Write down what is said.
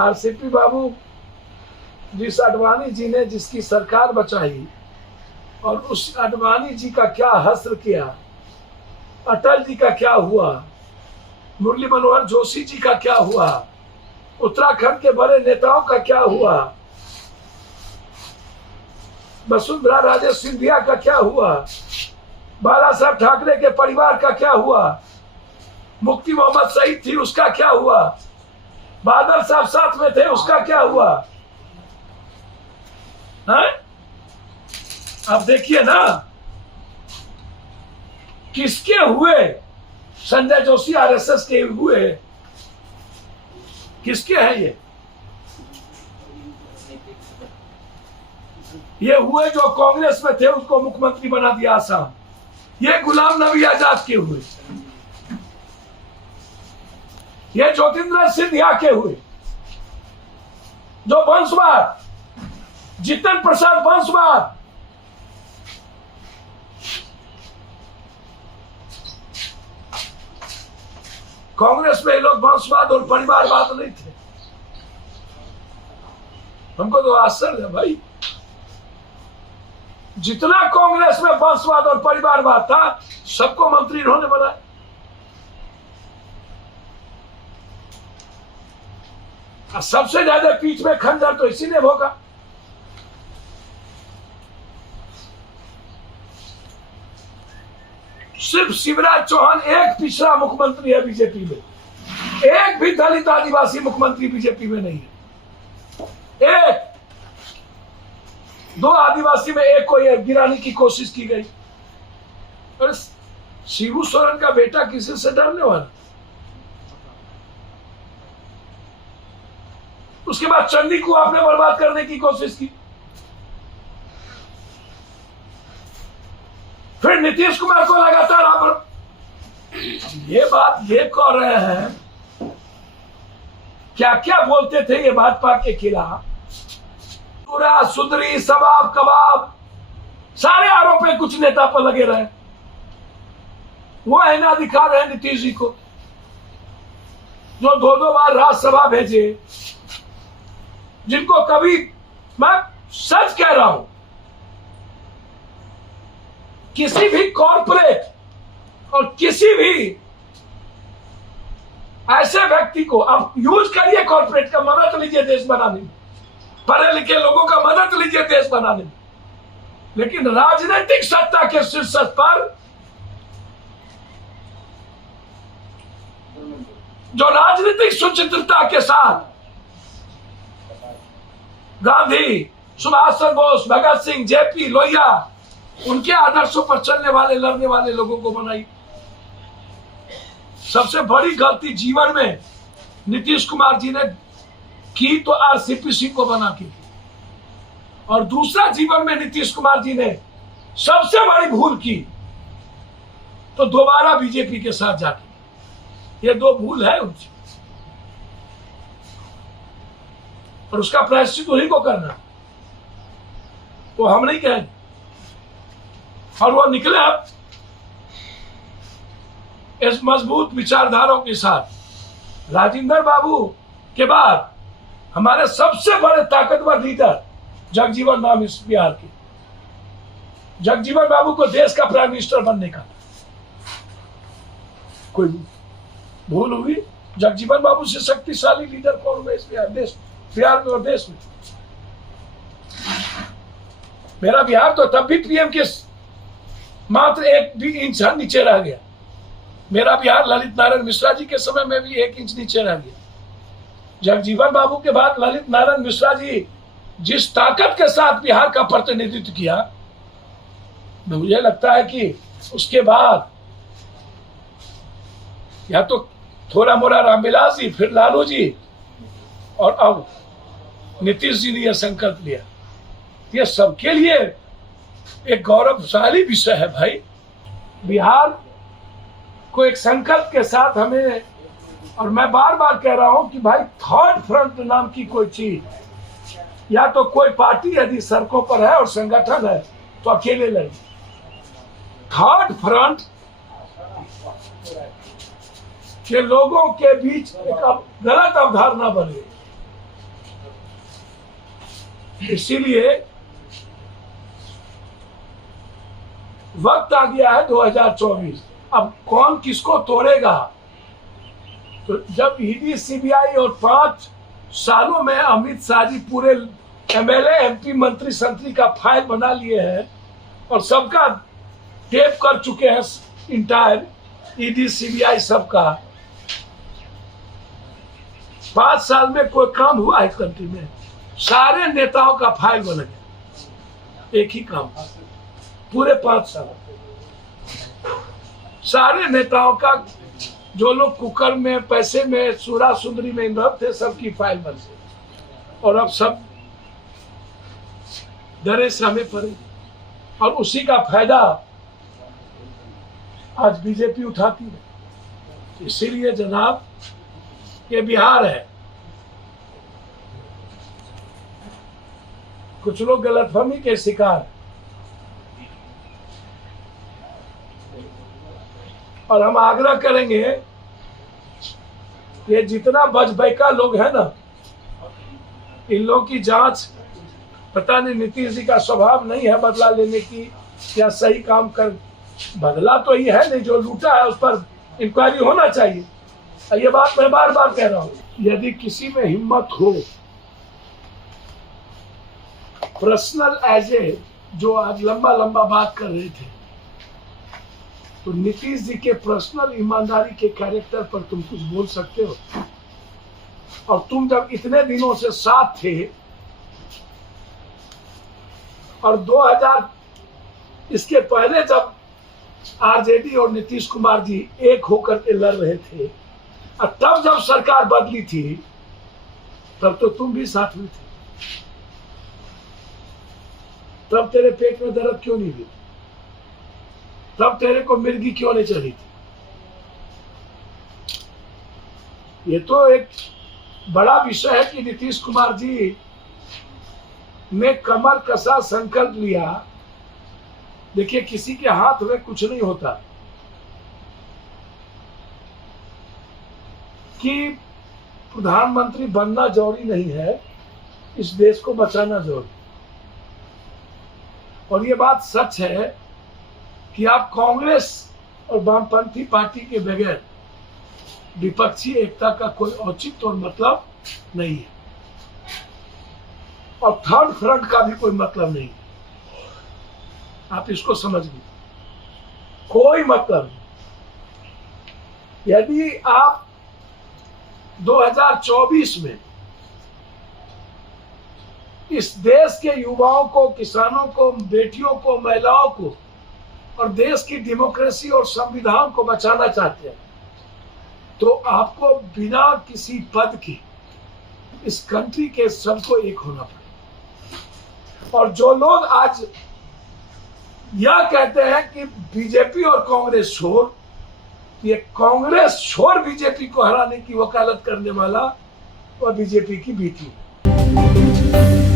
RCP बाबू, जिस अडवाणी जी ने जिसकी सरकार बचाई और उस अडवाणी जी का क्या हश्र किया, अटल जी का क्या हुआ, मुरली मनोहर जोशी जी का क्या हुआ, उत्तराखंड के बड़े नेताओं का क्या हुआ, वसुंधरा राजे सिंधिया का क्या हुआ, बाला साहब ठाकरे के परिवार का क्या हुआ, मुफ्ती मोहम्मद सईद थी उसका क्या हुआ, बादल साहब साथ में थे उसका क्या हुआ है? अब देखिए ना किसके हुए, संजय जोशी आरएसएस के हुए, किसके हैं ये हुए जो कांग्रेस में थे उसको मुख्यमंत्री बना दिया आसाम, ये गुलाम नबी आजाद के हुए, ये ज्योतिंद्र सिंधिया के हुए, जो वंशवाद, जितन प्रसाद वंशवाद, कांग्रेस में ये लोग वंशवाद और परिवारवाद नहीं थे। हमको तो आश्चर्य है भाई, जितना कांग्रेस में वंशवाद और परिवारवाद था सबको मंत्री इन्होंने बनाया। सबसे ज्यादा पीठ में खंजर तो इसी ने भोगा। सिर्फ शिवराज चौहान एक पिछड़ा मुख्यमंत्री है बीजेपी में, एक भी दलित आदिवासी मुख्यमंत्री बीजेपी में नहीं है। एक दो आदिवासी में एक को गिराने की कोशिश की गई। और शिबू सोरेन का बेटा किसी से डरने वाला? उसके बाद चंदी को आपने बर्बाद करने की कोशिश की, फिर नीतीश कुमार को लगातार आप ये बात ये कह रहे हैं, क्या क्या बोलते थे ये भाजपा के खिलाफ, पूरा सुधरी सबाब कबाब सारे आरोप कुछ नेता पर लगे रहे। वो ऐना दिखा रहे हैं नीतीश जी को, जो दो दो बार राज्यसभा भेजे, जिनको कभी, मैं सच कह रहा हूं, किसी भी कॉर्पोरेट और किसी भी ऐसे व्यक्ति को आप यूज करिए, कॉर्पोरेट का मदद लीजिए देश बनाने में, पढ़े लिखे लोगों का मदद लीजिए देश बनाने में, लेकिन राजनीतिक सत्ता के शीर्ष पर जो राजनीतिक सुचित्रता के साथ गांधी, सुभाष चंद्र बोस, भगत सिंह, जेपी, लोहिया, उनके आदर्शों पर चलने वाले लड़ने वाले लोगों को बनाई। सबसे बड़ी गलती जीवन में नीतीश कुमार जी ने की तो आरसीपी सिंह को बना की, और दूसरा जीवन में नीतीश कुमार जी ने सबसे बड़ी भूल की तो दोबारा बीजेपी के साथ जाके, ये दो भूल है उनसे, और उसका प्रायश्चित उन्हीं को करना, वो हम नहीं कहेंगे। और वो निकले अब इस मजबूत विचारधाराओं के साथ। राजेंद्र बाबू के बाद हमारे सबसे बड़े ताकतवर लीडर जगजीवन राम इस बिहार के, जगजीवन बाबू को देश का प्राइम मिनिस्टर बनने का कोई भूल हुई? जगजीवन बाबू से शक्तिशाली लीडर कौन हुआ इस बिहार में और देश में? मेरा बिहार तो तब भी पीएम के मात्र 1 भी इंच नीचे रह गया। मेरा बिहार ललित नारायण मिश्रा जी के समय में भी 1 इंच नीचे रह गया। जगजीवन बाबू के बाद ललित नारायण मिश्रा जी जिस ताकत के साथ बिहार का प्रतिनिधित्व किया, मुझे लगता है कि उसके बाद या तो थोड़ा मोरा रामविलास जी, फिर लालू जी, और अब नीतीश जी ने यह संकल्प लिया। यह सबके लिए एक गौरवशाली विषय है भाई। बिहार को एक संकल्प के साथ हमें, और मैं बार बार कह रहा हूं कि भाई थर्ड फ्रंट नाम की कोई चीज, या तो कोई पार्टी यदि सड़कों पर है और संगठन है तो अकेले लड़े। थर्ड फ्रंट के लोगों के बीच एक गलत अवधारणा बने इसीलिए वक्त आ गया है 2024। अब कौन किसको तोड़ेगा? तो जब ईडी सीबीआई और 5 सालों में अमित शाह जी पूरे एमएलए एमपी मंत्री संतरी का फाइल बना लिए हैं और सबका टेप कर चुके हैं, इंटायर ईडी सीबीआई सबका, 5 साल में कोई काम हुआ है कंट्री में? सारे नेताओं का फाइल बन गया, एक ही काम, पूरे 5 साल सारे नेताओं का, जो लोग कुकर में, पैसे में, सूरा सुंदरी में इन्वॉल्व थे, सबकी फाइल बन गई। और अब सब डरे सहमे पड़े और उसी का फायदा आज बीजेपी उठाती है। इसीलिए जनाब, ये बिहार है। कुछ लोग गलतफहमी के शिकार, और हम आग्रह करेंगे, ये जितना बजबैका लोग हैं ना, इन लोगों की जांच, पता नहीं नीतीश जी का स्वभाव नहीं है बदला लेने की या सही काम कर, बदला तो ये है नहीं, जो लूटा है उस पर इंक्वायरी होना चाहिए। ये बात मैं बार बार कह रहा हूं, यदि किसी में हिम्मत हो, पर्सनल एज ए, जो आज लंबा लंबा बात कर रहे थे, तो नीतीश जी के पर्सनल ईमानदारी के कैरेक्टर पर तुम कुछ बोल सकते हो? और तुम जब इतने दिनों से साथ थे और 2000 इसके पहले जब आरजेडी और नीतीश कुमार जी एक होकर के लड़ रहे थे, और तब जब सरकार बदली थी, तब तो तुम भी साथ में थे। तब तेरे पेट में दर्द क्यों नहीं हुई? तब तेरे को मिर्गी क्यों नहीं चढ़ी थी? ये तो एक बड़ा विषय है कि नीतीश कुमार जी ने कमर कसा संकल्प लिया। देखिए, किसी के हाथ में कुछ नहीं होता कि प्रधानमंत्री बनना जरूरी नहीं है, इस देश को बचाना जरूरी। और ये बात सच है कि आप कांग्रेस और वामपंथी पार्टी के बगैर विपक्षी एकता का कोई औचित्य और मतलब नहीं है, और थर्ड फ्रंट का भी कोई मतलब नहीं है। आप इसको समझ लीजिए, कोई मतलब नहीं। यदि आप 2024 में इस देश के युवाओं को, किसानों को, बेटियों को, महिलाओं को और देश की डेमोक्रेसी और संविधान को बचाना चाहते हैं, तो आपको बिना किसी पद के इस कंट्री के सबको एक होना पड़ेगा। और जो लोग आज यह कहते हैं कि बीजेपी और कांग्रेस छोड़, ये कांग्रेस छोड़ बीजेपी को हराने की वकालत करने वाला वह बीजेपी की बेटी है।